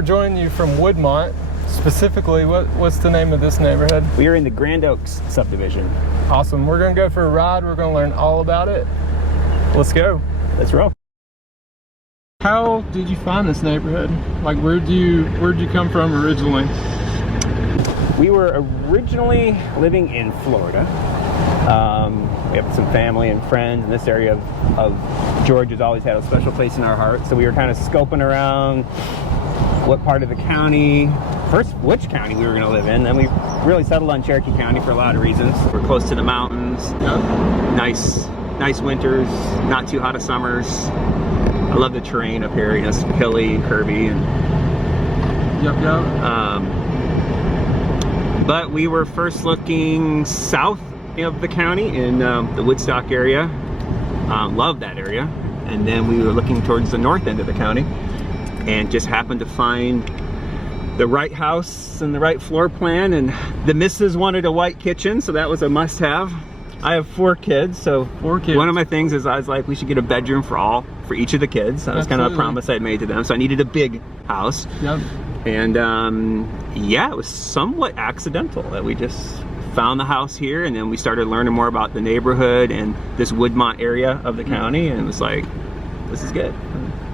we're joining you from Woodmont. Specifically, what's the name of this neighborhood? We are in the Grand Oaks subdivision. Awesome. We're going to go for a ride. We're going to learn all about it. Let's go. Let's roll. How did you find this neighborhood? Like, where'd you come from originally? We were originally living in Florida. We have some family and friends, and this area of Georgia's always had a special place in our heart. So we were kind of scoping around what part of the county, first which county we were going to live in. Then we really settled on Cherokee County for a lot of reasons. We're close to the mountains, nice winters, not too hot of summers. I love the terrain up here. You know, it's hilly and curvy. And, but we were first looking south of the county in the Woodstock area. Love that area. And then we were looking towards the north end of the county and just happened to find the right house and the right floor plan. And the missus wanted a white kitchen, so that was a must-have. I have 4 kids, so 4 kids. One of my things is I was like, we should get a bedroom for each of the kids. That was kind of a promise I'd made to them. So I needed a big house. Yep. And yeah, it was somewhat accidental that we just found the house here, and then we started learning more about the neighborhood and this Woodmont area of the county, and it was like, this is good.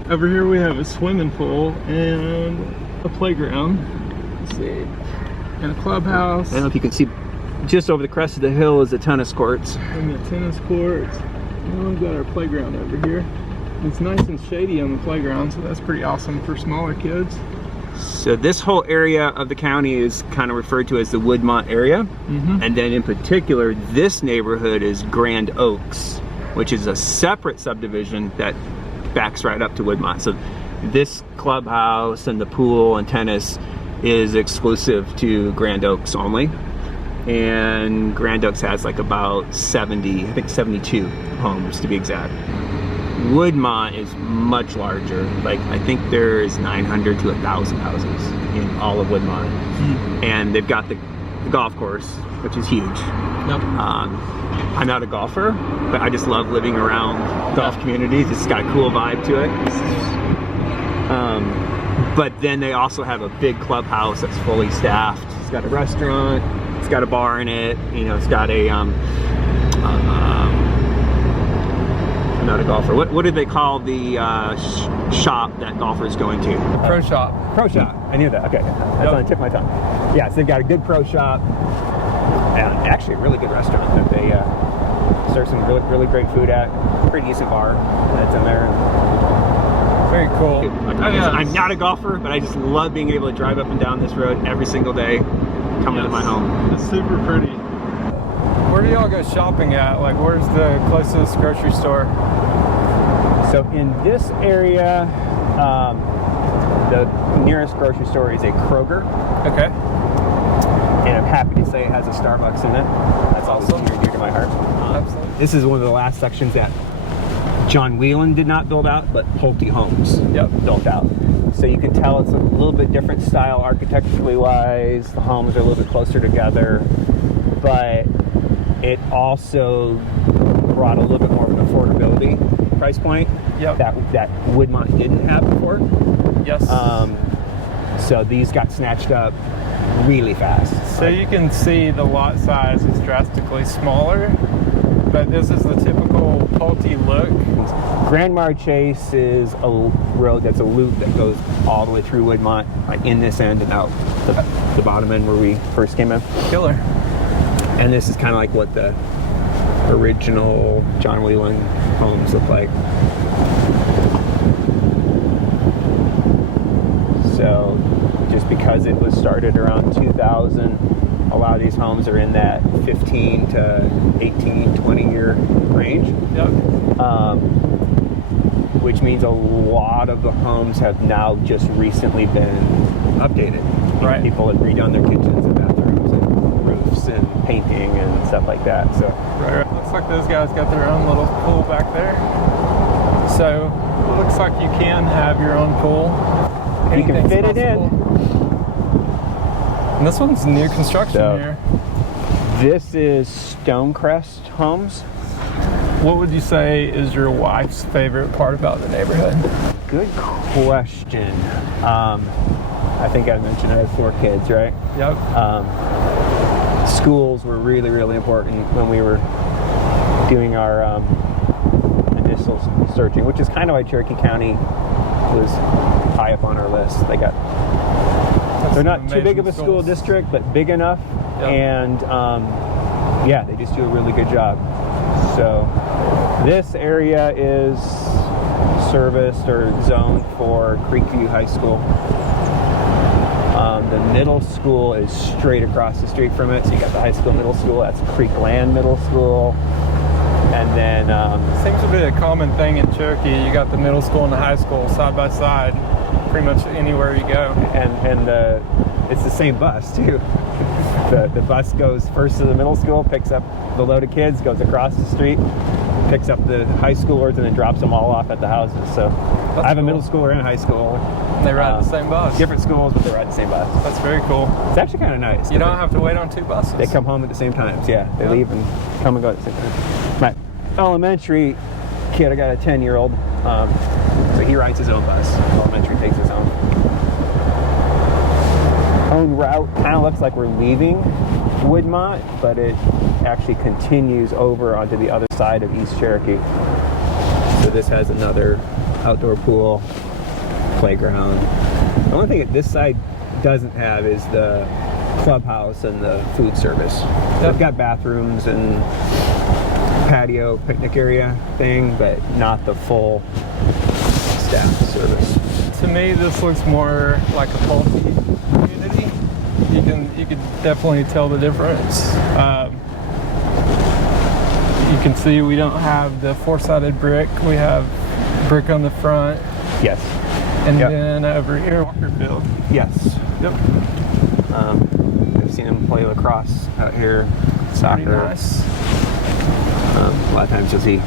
Over here we have a swimming pool and a playground. Let's see. And a clubhouse. I don't know if you can see, just over the crest of the hill is the tennis courts. And the tennis courts. And we've got our playground over here. It's nice and shady on the playground, so that's pretty awesome for smaller kids. So this whole area of the county is kind of referred to as the Woodmont area. And then in particular, this neighborhood is Grand Oaks, which is a separate subdivision that backs right up to Woodmont. So this clubhouse and the pool and tennis is exclusive to Grand Oaks only. And Grand Oaks has like about 70, I think 72 homes to be exact. Woodmont is much larger. Like, I think there's 900 to 1,000 houses in all of Woodmont. And they've got the golf course, which is huge. Yep. I'm not a golfer, but I just love living around golf communities. It's got a cool vibe to it. But then they also have a big clubhouse that's fully staffed. It's got a restaurant, it's got a bar in it, you know, it's got a I'm not a golfer. What do they call the shop that golfers go into? Pro shop. Pro shop. I knew that. Okay, that's on the tip of my tongue. Yeah, so they've got a good pro shop and actually a really good restaurant that they serve some really great food at. Pretty decent bar that's in there. Very cool. I'm not a golfer, but I just love being able to drive up and down this road every single day coming to my home. It's super pretty. Where do y'all go shopping at? Like, where's the closest grocery store? So in this area, the nearest grocery store is a Kroger. Okay. And I'm happy to say it has a Starbucks in it. That's also near and dear to my heart. Absolutely. This is one of the last sections that John Whelan did not build out, but Pulte Homes built out. So you can tell it's a little bit different style architecturally wise. The homes are a little bit closer together, but it also brought a little bit more of an affordability price point that Woodmont didn't have before. Yes. So these got snatched up really fast. So you can see the lot size is drastically smaller, but this is the typical Pulte look. Grand Marchese is a road that's a loop that goes all the way through Woodmont, like in this end and out the bottom end where we first came in. Killer. And this is kind of like what the original John Whelan homes look like. So just because it was started around 2000, a lot of these homes are in that 15 to 18, 20 year range. Yep. Which means a lot of the homes have now just recently been updated. Right. People have redone their kitchens and bathrooms and roofs and painting and stuff like that. So Right. Looks like those guys got their own little pool back there. So it looks like you can have your own pool. you can fit it in. And this one's new construction here. This is Stonecrest Homes. What would you say is your wife's favorite part about the neighborhood? Good question. I think I mentioned I have 4 kids, right? Yep. Schools were really, really important when we were doing our initial searching, which is kind of why Cherokee County was high up on our list. They're not too big of a school district, but big enough, yep. And yeah, they just do a really good job. So this area is serviced or zoned for Creekview High School. The middle school is straight across the street from it. So you got the high school, middle school. That's Creekland Middle School. And then seems to be a common thing in Cherokee. You got the middle school and the high school side by side, pretty much anywhere you go. And it's the same bus too. The bus goes first to the middle school, picks up the load of kids, goes across the street, picks up the high schoolers, and then drops them all off at the houses. So I have a middle schooler and a high school. They ride the same bus. Different schools, but they ride the same bus. That's very cool. It's actually kind of nice. You don't have to wait on 2 buses. They come home at the same times. Yeah, they leave and come and go at the same time. My elementary kid, I got a 10-year-old, so he rides his own bus. Elementary takes his own route. Kind of looks like we're leaving Woodmont, but it actually continues over onto the other side of East Cherokee. So this has another outdoor pool, playground. The only thing that this side doesn't have is the clubhouse and the food service. They've got bathrooms and patio picnic area thing, but not the full staff service. To me, this looks more like a faulty community. You can definitely tell the difference. You can see we don't have the 4-sided brick. We have brick on the front. Yes. And then over here, Walker Field. Yes. Yep. I've seen them play lacrosse out here. Soccer. Pretty nice. A lot of times you'll see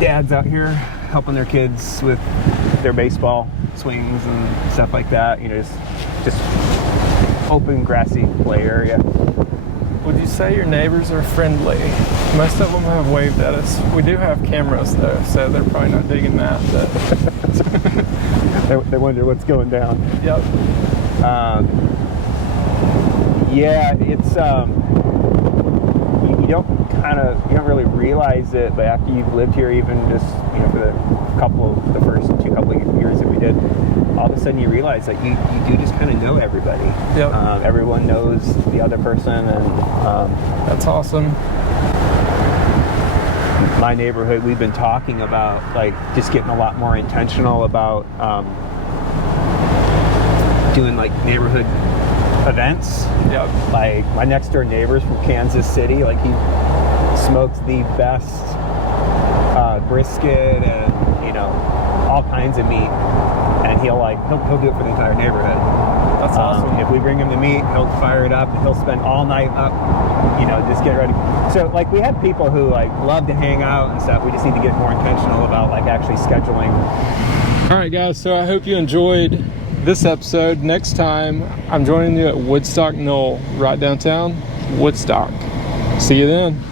dads out here helping their kids with their baseball swings and stuff like that. You know, just open grassy play area. Would you say your neighbors are friendly? Most of them have waved at us. We do have cameras though, so they're probably not digging that. But they wonder what's going down. Yep. Yeah, it's you don't really realize it, but after you've lived here, even just for the first couple of years that we did, all of a sudden you realize that you do just kind of know everybody. Yep. Everyone knows the other person, and that's awesome. My neighborhood, we've been talking about like just getting a lot more intentional about doing like neighborhood events. Yep. Like my next door neighbor's from Kansas City. Like he smokes the best brisket and all kinds of meat, and he'll do it for the entire neighborhood. That's awesome. If we bring him the meat, he'll fire it up, and he'll spend all night up, just get ready. So like we have people who like love to hang out and stuff. We just need to get more intentional about like actually scheduling. All right, guys. So I hope you enjoyed this episode. Next time, I'm joining you at Woodstock Knoll, right downtown Woodstock. See you then.